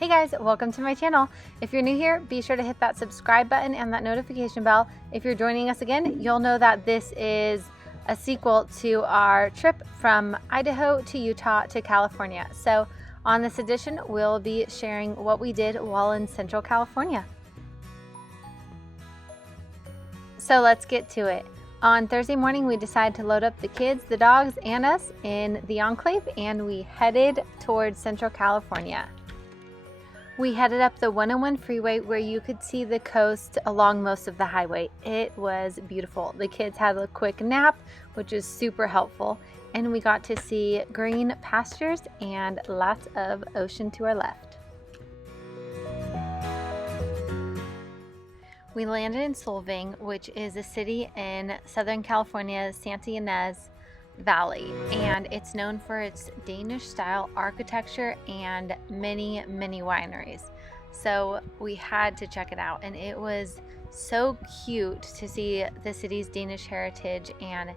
Hey guys, welcome to my channel. If you're new here, be sure to hit that subscribe button and that notification bell. If you're joining us again, you'll know that this is a sequel to our trip from Idaho to Utah to California. So on this edition, we'll be sharing what we did while in Central California. So let's get to it. On Thursday morning, we decided to load up the kids, the dogs, and us in the Enclave, and we headed towards Central California. We headed up the 101 freeway where you could see the coast along most of the highway. It was beautiful. The kids had a quick nap, which is super helpful, and we got to see green pastures and lots of ocean to our left. We landed in Solvang, which is a city in Southern California's Santa Ynez Valley, and it's known for its Danish style architecture and many wineries. So we had to check it out, and it was so cute to see the city's Danish heritage, and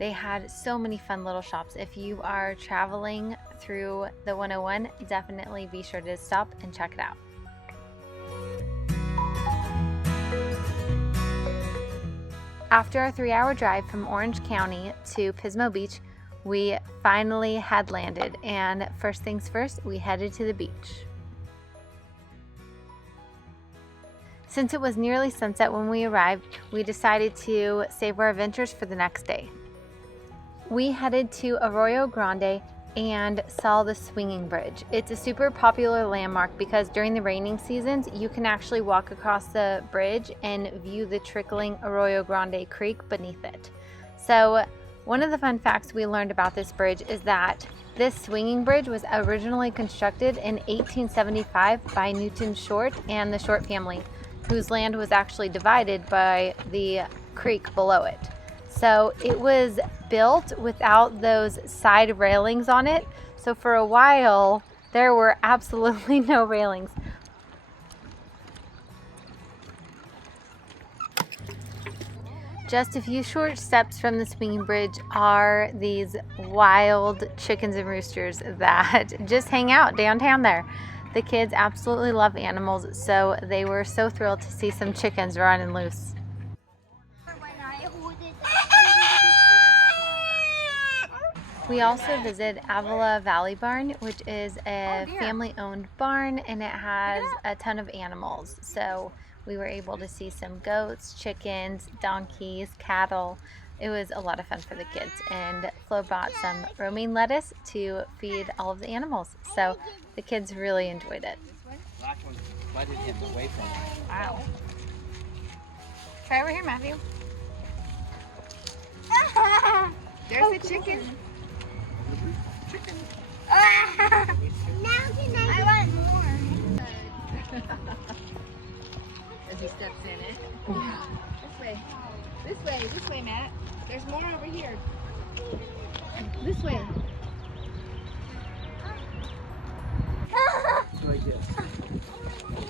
they had so many fun little shops. If you are traveling through the 101, definitely be sure to stop and check it out. After a 3-hour drive from Orange County to Pismo Beach, we finally had landed, and first things first, we headed to the beach. Since it was nearly sunset when we arrived, we decided to save our adventures for the next day. We headed to Arroyo Grande and saw the swinging bridge. It's a super popular landmark because during the raining seasons, you can actually walk across the bridge and view the trickling Arroyo Grande Creek beneath it. So one of the fun facts we learned about this bridge is that this swinging bridge was originally constructed in 1875 by Newton Short and the Short family, whose land was actually divided by the creek below it. So it was built without those side railings on it. So for a while, there were absolutely no railings. Just a few short steps from the swinging bridge are these wild chickens and roosters that just hang out downtown there. The kids absolutely love animals, so they were so thrilled to see some chickens running loose. We also visited Avila Valley Barn, which is a family-owned barn, and it has a ton of animals. So we were able to see some goats, chickens, donkeys, cattle. It was a lot of fun for the kids, and Flo bought some romaine lettuce to feed all of the animals. So the kids really enjoyed it. Wow. Try over here, Matthew. There's the chicken. Chicken. Now I want more. As he steps in it. Yeah. This way, Matt. There's more over here. This way. Like this.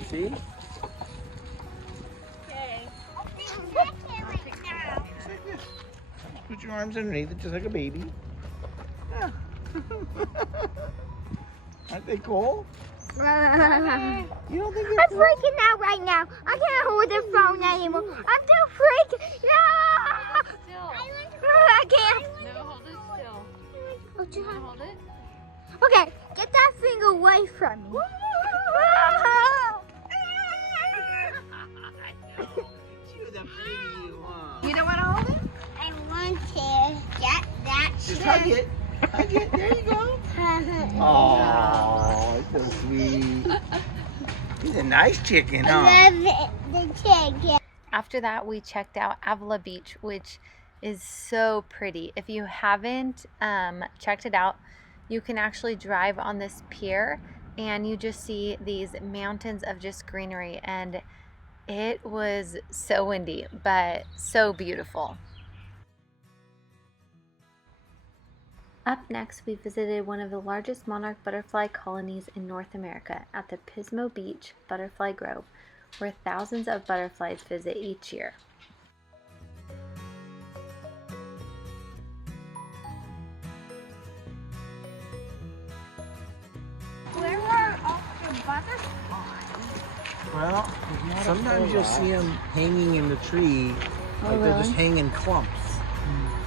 See? Okay. Put your arms underneath it just like a baby. Yeah. Aren't they cool? You don't think I'm freaking out right now. I can't hold the phone anymore. I'm too freaking. No! Still. I can't. No, hold it still. Oh, You want to hold it? okay, get that thing away from me. You're the baby you want. You don't want to hold it? I want to get that Just hug it. Hug it. There you go. Oh, so sweet. He's a nice chicken, huh? I love the chicken. After that, we checked out Avila Beach, which is so pretty. If you haven't checked it out, you can actually drive on this pier and you just see these mountains of just greenery, and it was so windy but so beautiful. Up next, we visited one of the largest monarch butterfly colonies in North America at the Pismo Beach Butterfly Grove, where thousands of butterflies visit each year. Where are all the Well, sometimes you'll see them hanging in the tree, like they'll just hang in clumps.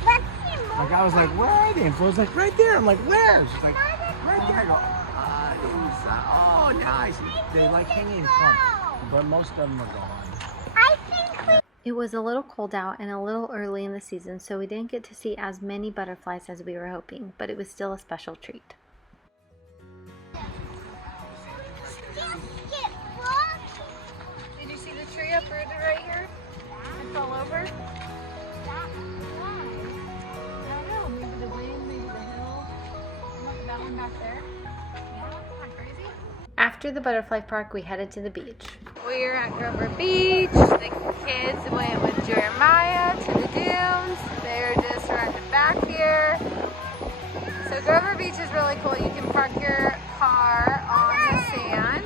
Like I was like, where are they? And Flo's like, right there. I'm like, where? She's like, right there. I go, oh, nice. They like hanging in clumps, but most of them are gone. It was a little cold out and a little early in the season, so we didn't get to see as many butterflies as we were hoping, but it was still a special treat. Did you see the tree uprooted right here? It fell over? I don't know, maybe the wind, maybe the hill. Look, that one back there. Yeah, isn't that crazy? After the butterfly park, we headed to the beach. We're at Grover Beach. The kids went with Jeremiah to the dunes. They're just running back here. So Grover Beach is really cool. You can park your car on the sand.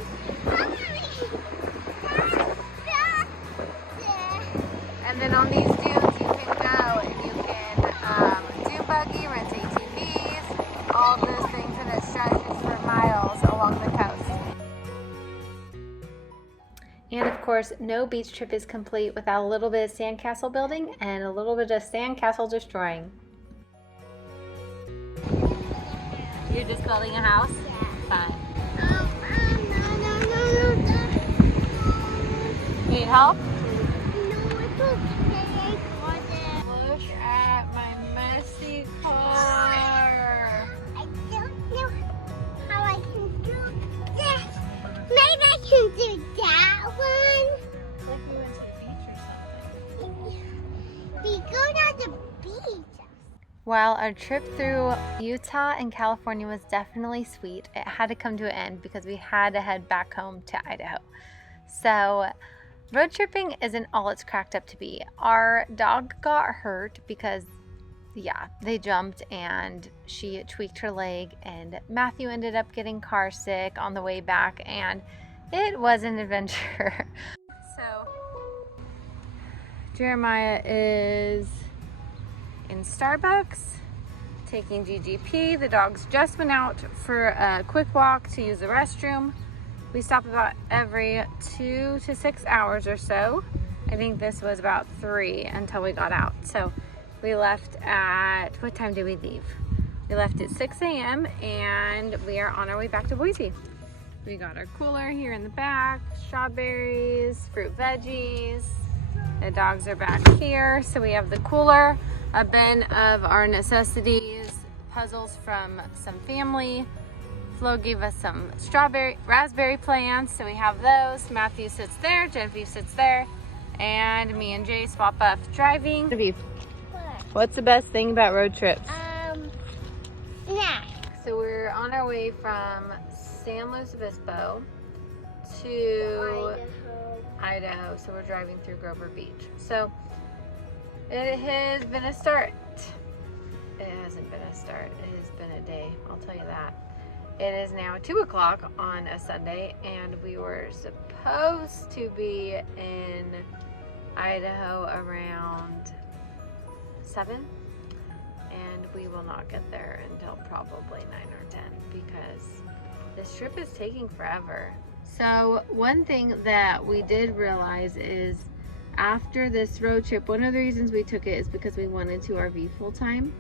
And then on these dunes you can go and you can dune buggy, rent ATVs, all those things, and it stretches for miles along the coast. And of course, no beach trip is complete without a little bit of sandcastle building and a little bit of sandcastle destroying. You're just building a house? Yeah. Fun. No. Need help? No, it's okay. Look at my messy car. I don't know how I can do this. Maybe I can do that one. Like we went to the beach or something. We go down the beach. While our trip through Utah and California was definitely sweet, it had to come to an end because we had to head back home to Idaho. So road tripping isn't all it's cracked up to be. Our dog got hurt because, yeah, they jumped and she tweaked her leg, and Matthew ended up getting car sick on the way back, and it was an adventure. So Jeremiah is in Starbucks taking GGP. The dogs just went out for a quick walk to use the restroom. We stop about every 2 to 6 hours or so. I think this was about 3 until we got out. So we left at, what time did we leave? We left at 6 a.m. and we are on our way back to Boise. We got our cooler here in the back, strawberries, fruit veggies. The dogs are back here. So we have the cooler, a bin of our necessities, puzzles from some family. Flo gave us some raspberry plants, so we have those. Matthew sits there, Genevieve sits there, and me and Jay swap up driving. Genevieve, what's the best thing about road trips? Snack. So we're on our way from San Luis Obispo to Idaho, so we're driving through Grover Beach. So it has been a start. It hasn't been a start, it has been a day, I'll tell you that. It is now 2 o'clock on a Sunday, and we were supposed to be in Idaho around 7, and we will not get there until probably 9 or 10 because this trip is taking forever. So one thing that we did realize is after this road trip, one of the reasons we took it is because we wanted to RV full time,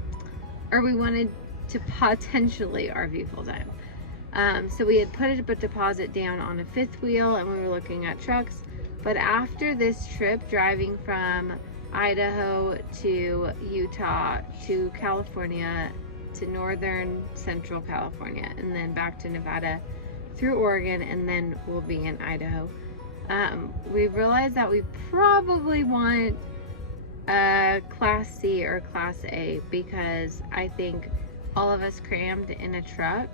or we wanted to potentially RV full time. So we had put a deposit down on a 5th wheel, and we were looking at trucks. But after this trip, driving from Idaho to Utah to California to northern central California, and then back to Nevada through Oregon, and then we'll be in Idaho, we realized that we probably want a Class C or Class A, because I think all of us crammed in a truck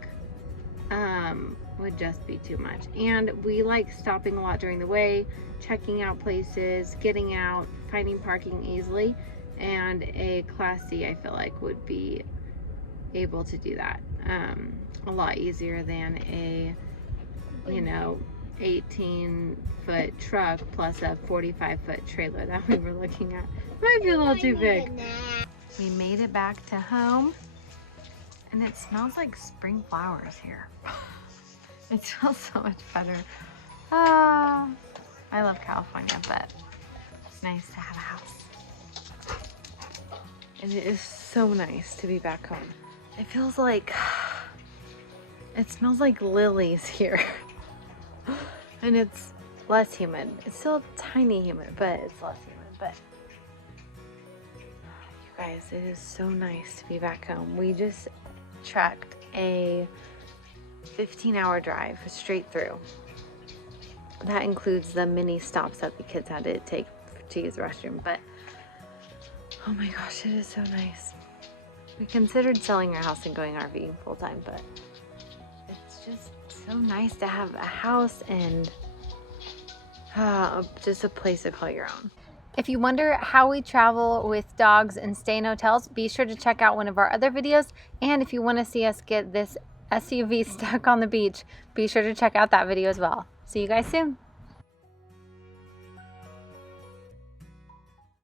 would just be too much. And we like stopping a lot during the way, checking out places, getting out, finding parking easily, and a Class C I feel like would be able to do that a lot easier than a 18-foot truck plus a 45-foot trailer that we were looking at. Might be a little too big. We made it back to home, and it smells like spring flowers here. It smells so much better. Ah, I love California, but it's nice to have a house. And it is so nice to be back home. It feels like, it smells like lilies here. And it's less humid. It's still tiny humid, but it's less humid. But you guys, it is so nice to be back home. We just trekked a 15-hour drive straight through. That includes the mini stops that the kids had to take to use the restroom. But oh my gosh, it is so nice. We considered selling our house and going RVing full time, but it's just so nice to have a house and just a place to call your own. If you wonder how we travel with dogs and stay in hotels, be sure to check out one of our other videos. And if you want to see us get this SUV stuck on the beach, be sure to check out that video as well. See you guys soon.